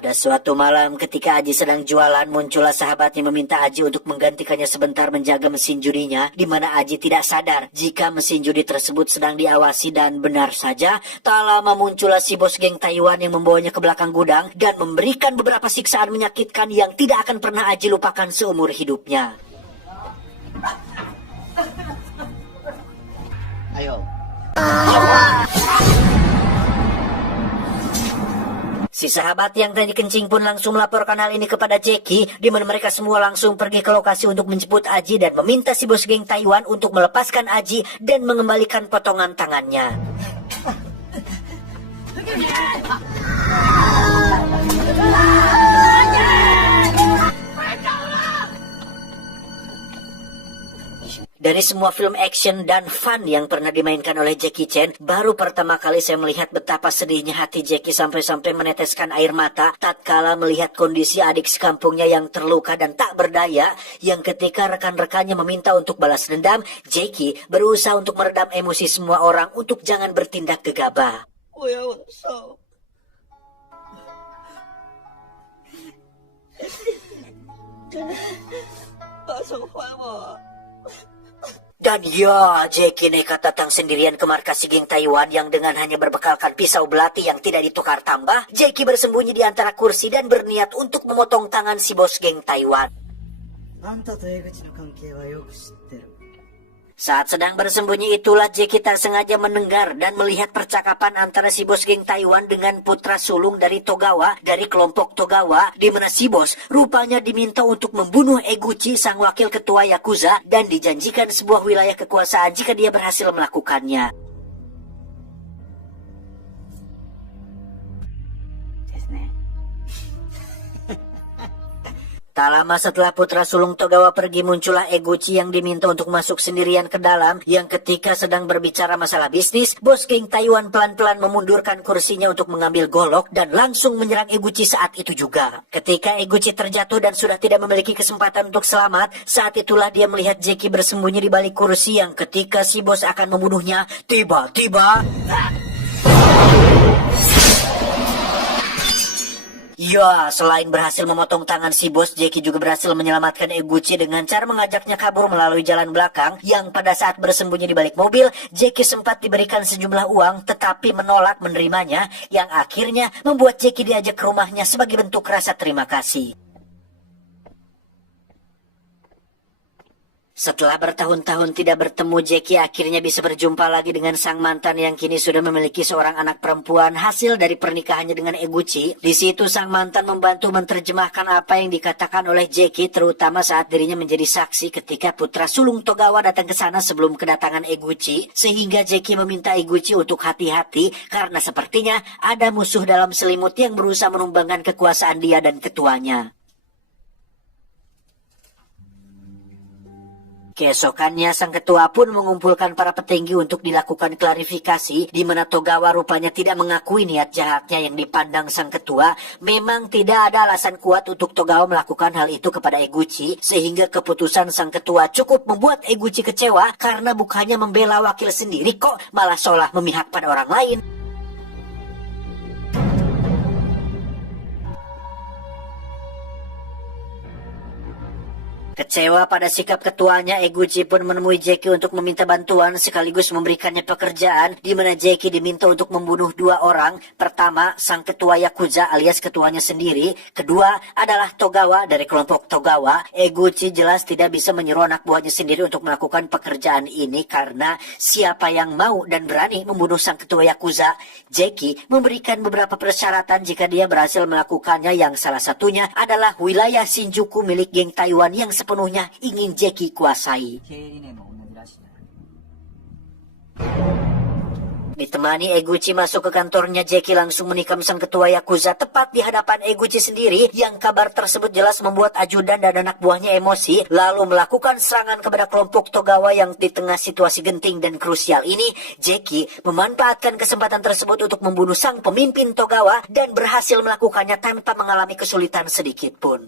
Pada suatu malam ketika Aji sedang jualan, muncullah sahabatnya meminta Aji untuk menggantikannya sebentar menjaga mesin judinya, di mana Aji tidak sadar jika mesin judi tersebut sedang diawasi. Dan benar saja, tak lama muncullah si bos geng Taiwan yang membawanya ke belakang gudang dan memberikan beberapa siksaan menyakitkan yang tidak akan pernah Aji lupakan seumur hidupnya. Ayo. Si sahabat yang tadi kencing pun langsung melaporkan hal ini kepada Jackie, di mana mereka semua langsung pergi ke lokasi untuk menjemput Aji dan meminta si bos geng Taiwan untuk melepaskan Aji dan mengembalikan potongan tangannya. Dari semua film action dan fun yang pernah dimainkan oleh Jackie Chan, baru pertama kali saya melihat betapa sedihnya hati Jackie sampai-sampai meneteskan air mata tatkala melihat kondisi adik sekampungnya yang terluka dan tak berdaya, yang ketika rekan-rekannya meminta untuk balas dendam, Jackie berusaha untuk meredam emosi semua orang untuk jangan bertindak gegabah. Dan ya, Jackie nekat datang sendirian ke markas si geng Taiwan yang dengan hanya berbekalkan pisau belati yang tidak ditukar tambah, Jackie bersembunyi di antara kursi dan berniat untuk memotong tangan si bos geng Taiwan. Saat sedang bersembunyi itulah Jackie tak sengaja mendengar dan melihat percakapan antara si bos geng Taiwan dengan putra sulung dari Togawa, dari kelompok Togawa, di mana si bos rupanya diminta untuk membunuh Eguchi, sang wakil ketua Yakuza, dan dijanjikan sebuah wilayah kekuasaan jika dia berhasil melakukannya. Tak lama setelah putra sulung Togawa pergi, muncullah Eguchi yang diminta untuk masuk sendirian ke dalam, yang ketika sedang berbicara masalah bisnis, bos geng Taiwan pelan-pelan memundurkan kursinya untuk mengambil golok dan langsung menyerang Eguchi saat itu juga. Ketika Eguchi terjatuh dan sudah tidak memiliki kesempatan untuk selamat, saat itulah dia melihat Jackie bersembunyi di balik kursi yang ketika si bos akan membunuhnya, tiba-tiba... Ya, selain berhasil memotong tangan si bos, Jackie juga berhasil menyelamatkan Eguchi dengan cara mengajaknya kabur melalui jalan belakang, yang pada saat bersembunyi di balik mobil, Jackie sempat diberikan sejumlah uang tetapi menolak menerimanya, yang akhirnya membuat Jackie diajak ke rumahnya sebagai bentuk rasa terima kasih. Setelah bertahun-tahun tidak bertemu, Jackie akhirnya bisa berjumpa lagi dengan sang mantan yang kini sudah memiliki seorang anak perempuan hasil dari pernikahannya dengan Eguchi. Di situ sang mantan membantu menerjemahkan apa yang dikatakan oleh Jackie, terutama saat dirinya menjadi saksi ketika putra sulung Togawa datang ke sana sebelum kedatangan Eguchi, sehingga Jackie meminta Eguchi untuk hati-hati karena sepertinya ada musuh dalam selimut yang berusaha menumbangkan kekuasaan dia dan ketuanya. Keesokannya, sang ketua pun mengumpulkan para petinggi untuk dilakukan klarifikasi, di mana Togawa rupanya tidak mengakui niat jahatnya yang dipandang sang ketua. Memang tidak ada alasan kuat untuk Togawa melakukan hal itu kepada Eguchi, sehingga keputusan sang ketua cukup membuat Eguchi kecewa karena bukannya membela wakil sendiri kok malah seolah memihak pada orang lain. Kecewa pada sikap ketuanya, Eguchi pun menemui Jackie untuk meminta bantuan sekaligus memberikannya pekerjaan, di mana Jackie diminta untuk membunuh dua orang. Pertama, sang ketua Yakuza alias ketuanya sendiri. Kedua adalah Togawa dari kelompok Togawa. Eguchi jelas tidak bisa menyuruh anak buahnya sendiri untuk melakukan pekerjaan ini karena siapa yang mau dan berani membunuh sang ketua Yakuza? Jackie memberikan beberapa persyaratan jika dia berhasil melakukannya, yang salah satunya adalah wilayah Shinjuku milik geng Taiwan yang sepenuhnya ingin Jackie kuasai. Ditemani Eguchi masuk ke kantornya, Jackie langsung menikam sang ketua Yakuza tepat di hadapan Eguchi sendiri, yang kabar tersebut jelas membuat ajudan dan anak buahnya emosi, lalu melakukan serangan kepada kelompok Togawa yang di tengah situasi genting dan krusial ini. Jackie memanfaatkan kesempatan tersebut untuk membunuh sang pemimpin Togawa dan berhasil melakukannya tanpa mengalami kesulitan sedikit pun.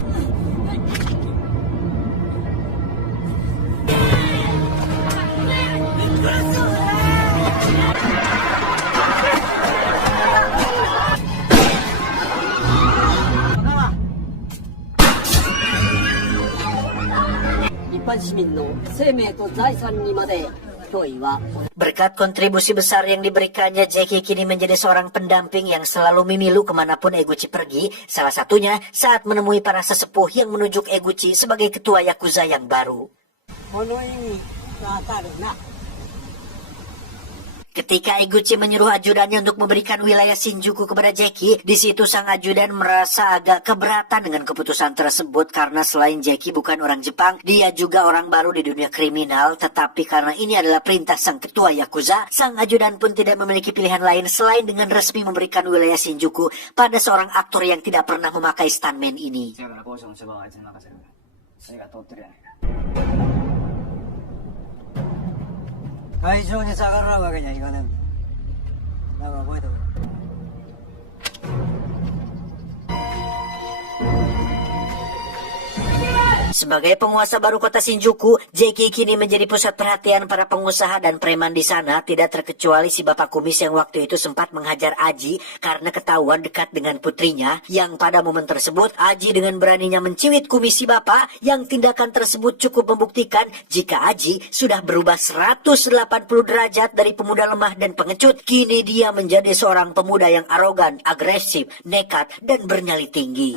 般市民の生命と財産にまで脅威は Berkat kontribusi besar yang diberikannya, Jackie kini menjadi seorang pendamping yang selalu memilu kemanapun Eguchi pergi, salah satunya saat menemui para sesepuh yang menunjuk Eguchi sebagai ketua Yakuza yang baru. Ketika Eguchi menyuruh ajudannya untuk memberikan wilayah Shinjuku kepada Jackie, di situ sang ajudan merasa agak keberatan dengan keputusan tersebut karena selain Jackie bukan orang Jepang, dia juga orang baru di dunia kriminal. Tetapi karena ini adalah perintah sang ketua Yakuza, sang ajudan pun tidak memiliki pilihan lain selain dengan resmi memberikan wilayah Shinjuku pada seorang aktor yang tidak pernah memakai stuntman ini. Sebagai penguasa baru kota Shinjuku, Jackie kini menjadi pusat perhatian para pengusaha dan preman di sana, tidak terkecuali si bapak kumis yang waktu itu sempat menghajar Aji karena ketahuan dekat dengan putrinya, yang pada momen tersebut Aji dengan beraninya menciwit kumis si bapak, yang tindakan tersebut cukup membuktikan jika Aji sudah berubah 180 derajat dari pemuda lemah dan pengecut, kini dia menjadi seorang pemuda yang arogan, agresif, nekat, dan bernyali tinggi.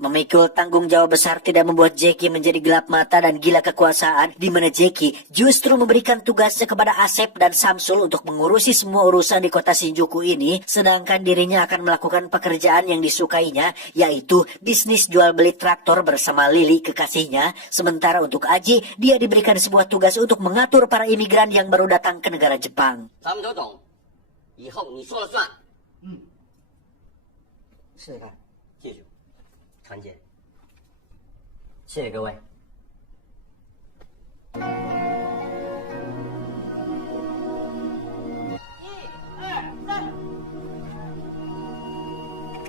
Memikul tanggung jawab besar tidak membuat Jackie menjadi gelap mata dan gila kekuasaan, di mana Jackie justru memberikan tugasnya kepada Asep dan Samsul untuk mengurusi semua urusan di kota Shinjuku ini, sedangkan dirinya akan melakukan pekerjaan yang disukainya, yaitu bisnis jual beli traktor bersama Lily kekasihnya. Sementara untuk Aji, dia diberikan sebuah tugas untuk mengatur para imigran yang baru datang ke negara Jepang. 以后你说了算。试试看，记住，团结。谢谢各位。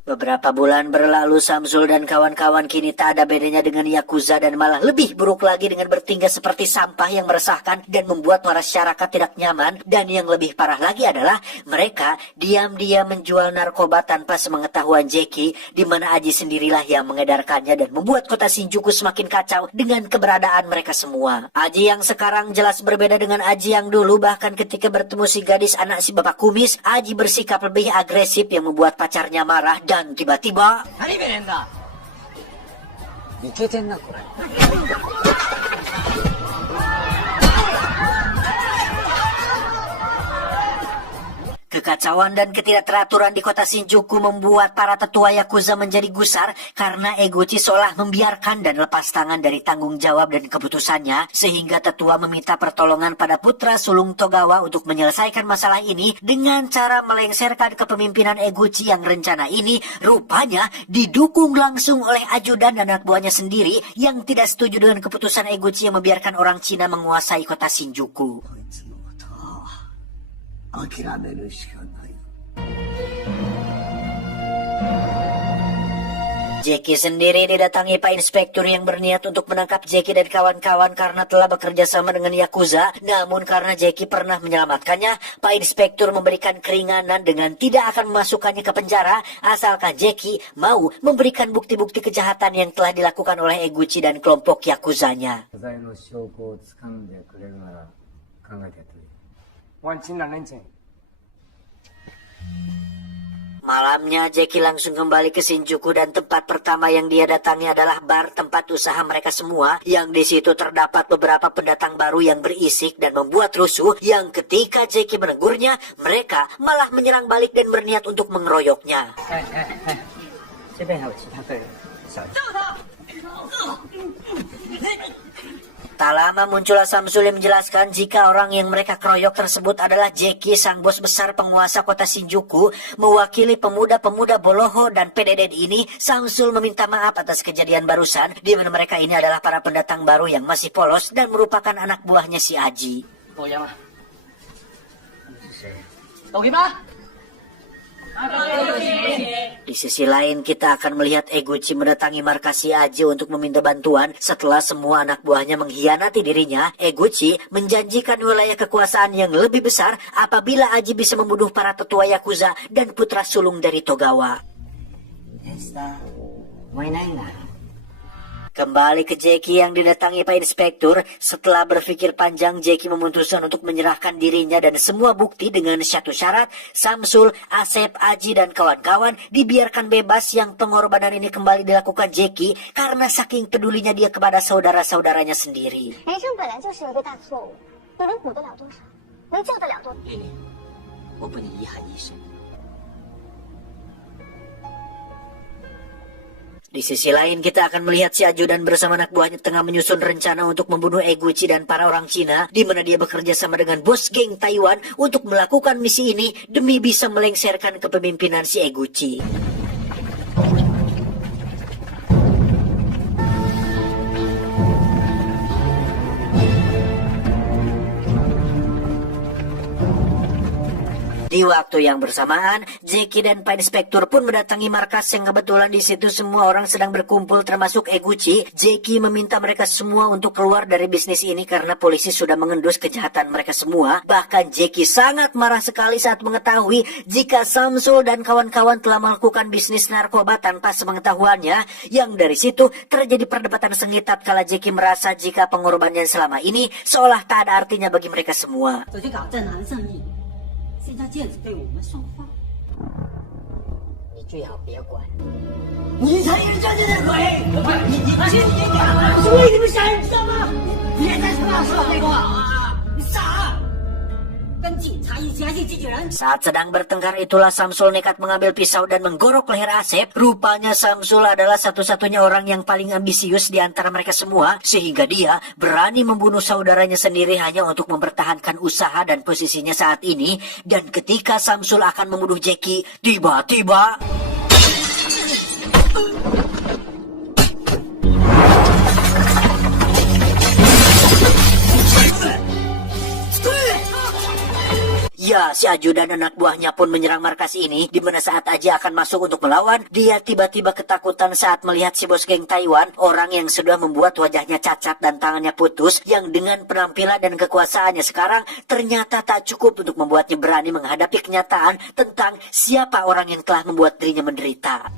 Beberapa bulan berlalu, Samsul dan kawan-kawan kini tak ada bedanya dengan Yakuza dan malah lebih buruk lagi dengan bertingkah seperti sampah yang meresahkan dan membuat masyarakat tidak nyaman. Dan yang lebih parah lagi adalah mereka diam-diam menjual narkoba tanpa sepengetahuan Jackie, di mana Aji sendirilah yang mengedarkannya dan membuat kota Shinjuku semakin kacau dengan keberadaan mereka semua. Aji yang sekarang jelas berbeda dengan Aji yang dulu, bahkan ketika bertemu si gadis anak si bapak kumis, Aji bersikap lebih agresif yang membuat pacarnya marah. Dan tiba-tiba, kekacauan dan ketidakteraturan di kota Shinjuku membuat para tetua Yakuza menjadi gusar karena Eguchi seolah membiarkan dan lepas tangan dari tanggung jawab dan keputusannya, sehingga tetua meminta pertolongan pada putra sulung Togawa untuk menyelesaikan masalah ini dengan cara melengsarkan kepemimpinan Eguchi yang rencana ini rupanya didukung langsung oleh ajudan dan anak buahnya sendiri yang tidak setuju dengan keputusan Eguchi yang membiarkan orang Cina menguasai kota Shinjuku. Jackie sendiri didatangi Pak Inspektur yang berniat untuk menangkap Jackie dan kawan-kawan karena telah bekerja sama dengan Yakuza. Namun karena Jackie pernah menyelamatkannya, Pak Inspektur memberikan keringanan dengan tidak akan memasukkannya ke penjara asalkan Jackie mau memberikan bukti-bukti kejahatan yang telah dilakukan oleh Eguchi dan kelompok Yakuzanya. Malamnya Jackie langsung kembali ke Shinjuku dan tempat pertama yang dia datangi adalah bar tempat usaha mereka semua, yang di situ terdapat beberapa pendatang baru yang berisik dan membuat rusuh, yang ketika Jackie menegurnya, mereka malah menyerang balik dan berniat untuk mengeroyoknya. Tak lama muncullah Samsul yang menjelaskan jika orang yang mereka keroyok tersebut adalah Jackie, sang bos besar penguasa kota Shinjuku. Mewakili pemuda-pemuda Boloho dan PDD ini, Samsul meminta maaf atas kejadian barusan, di mana mereka ini adalah para pendatang baru yang masih polos dan merupakan anak buahnya si Aji. Di sisi lain, kita akan melihat Eguchi mendatangi markas si Aji untuk meminta bantuan. Setelah semua anak buahnya mengkhianati dirinya, Eguchi menjanjikan wilayah kekuasaan yang lebih besar apabila Aji bisa membunuh para tetua Yakuza dan putra sulung dari Togawa. Kembali ke Jeki yang didatangi Pak Inspektur. Setelah berpikir panjang, Jeki memutuskan untuk menyerahkan dirinya dan semua bukti dengan satu syarat. Samsul, Asep, Aji, dan kawan-kawan dibiarkan bebas. Yang pengorbanan ini kembali dilakukan Jeki karena saking pedulinya dia kepada saudara-saudaranya sendiri. 人生本来就是一个大错误，你能补得了多少？能救得了多少？丽丽，我不能遗憾一生。 Di sisi lain, kita akan melihat si ajudan bersama anak buahnya tengah menyusun rencana untuk membunuh Eguchi dan para orang Cina, di mana dia bekerja sama dengan bos geng Taiwan untuk melakukan misi ini demi bisa melengsarkan kepemimpinan si Eguchi. Di waktu yang bersamaan, Jeki dan Pak Inspektur pun mendatangi markas yang kebetulan di situ semua orang sedang berkumpul termasuk Eguchi. Jeki meminta mereka semua untuk keluar dari bisnis ini karena polisi sudah mengendus kejahatan mereka semua. Bahkan Jeki sangat marah sekali saat mengetahui jika Samsul dan kawan-kawan telah melakukan bisnis narkoba tanpa sepengetahuannya. Yang dari situ terjadi perdebatan sengit tatkala Jeki merasa jika pengorbanannya selama ini seolah tak ada artinya bagi mereka semua. 走去搞正南正义，这家剑子被我们送花。你最好别管。你才是真正的鬼！你今天干嘛是为你们杀人，知道吗？别再说那说那个啊！你傻！跟警察一起还是自己人？ Saat sedang bertengkar itulah Samsul nekat mengambil pisau dan menggorok leher Asep. Rupanya Samsul adalah satu-satunya orang yang paling ambisius di antara mereka semua, sehingga dia berani membunuh saudaranya sendiri hanya untuk mempertahankan usaha dan posisinya saat ini. Dan ketika Samsul akan membunuh Jeki, tiba-tiba ya, si ajudan anak buahnya pun menyerang markas ini, di mana saat Aji akan masuk untuk melawan, dia tiba-tiba ketakutan saat melihat si bos geng Taiwan, orang yang sudah membuat wajahnya cacat dan tangannya putus, yang dengan penampilan dan kekuasaannya sekarang ternyata tak cukup untuk membuatnya berani menghadapi kenyataan tentang siapa orang yang telah membuat dirinya menderita.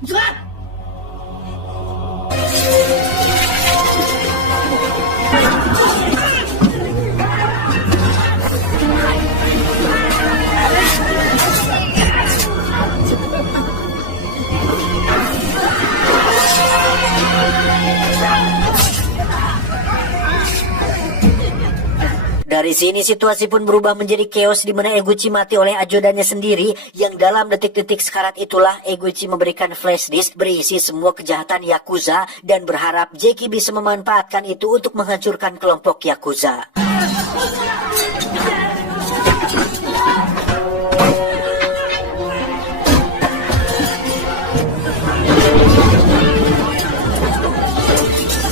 Dari sini situasi pun berubah menjadi chaos di mana Eguchi mati oleh ajudannya sendiri, yang dalam detik-detik sekarat itulah Eguchi memberikan flash disk berisi semua kejahatan Yakuza dan berharap Jeki bisa memanfaatkan itu untuk menghancurkan kelompok Yakuza.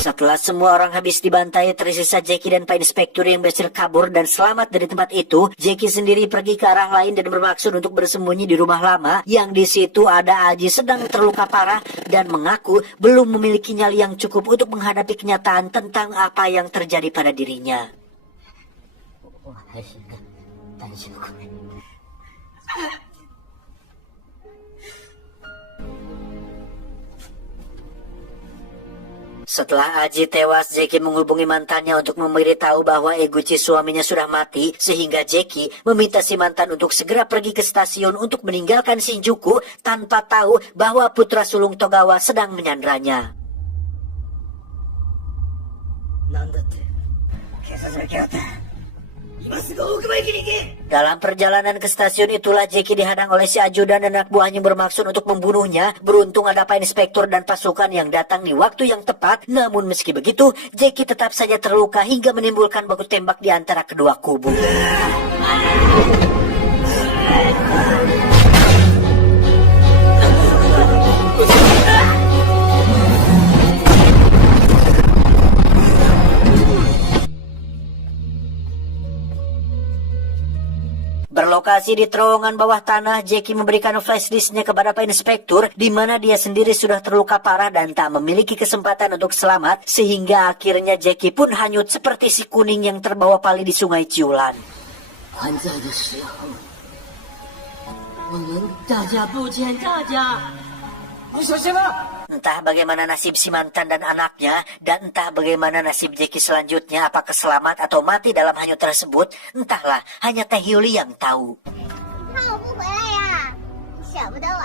Setelah semua orang habis dibantai, tersisa Jeki dan Pak Inspektur yang berhasil kabur dan selamat dari tempat itu. Jeki sendiri pergi ke arah lain dan bermaksud untuk bersembunyi di rumah lama, yang di situ ada Aji sedang terluka parah dan mengaku belum memiliki nyali yang cukup untuk menghadapi kenyataan tentang apa yang terjadi pada dirinya. 我还是个胆小鬼。 Setelah Aji tewas, Jeki menghubungi mantannya untuk memberitahu bahwa Eguchi suaminya sudah mati, sehingga Jeki meminta si mantan untuk segera pergi ke stasiun untuk meninggalkan Shinjuku tanpa tahu bahwa putra sulung Togawa sedang menyandranya. Dalam perjalanan ke stasiun itulah Jeki dihadang oleh si ajudan dan anak buahnya bermaksud untuk membunuhnya. Beruntung ada Pak Inspektur dan pasukan yang datang di waktu yang tepat. Namun meski begitu, Jeki tetap saja terluka hingga menimbulkan baku tembak di antara kedua kubu. Berlokasi di terowongan bawah tanah, Jackie memberikan flash disknya kepada Pak Inspektur, di mana dia sendiri sudah terluka parah dan tak memiliki kesempatan untuk selamat, sehingga akhirnya Jackie pun hanyut seperti si kuning yang terbawa pali di Sungai Ciulan. 还在的时候，我们大家不欠大家。你小心了。 Entah bagaimana nasib si mantan dan anaknya, dan entah bagaimana nasib Jackie selanjutnya, apakah selamat atau mati dalam hanyut tersebut, entahlah, hanya Teh Yuli yang tahu. 看我不回来呀？舍不得我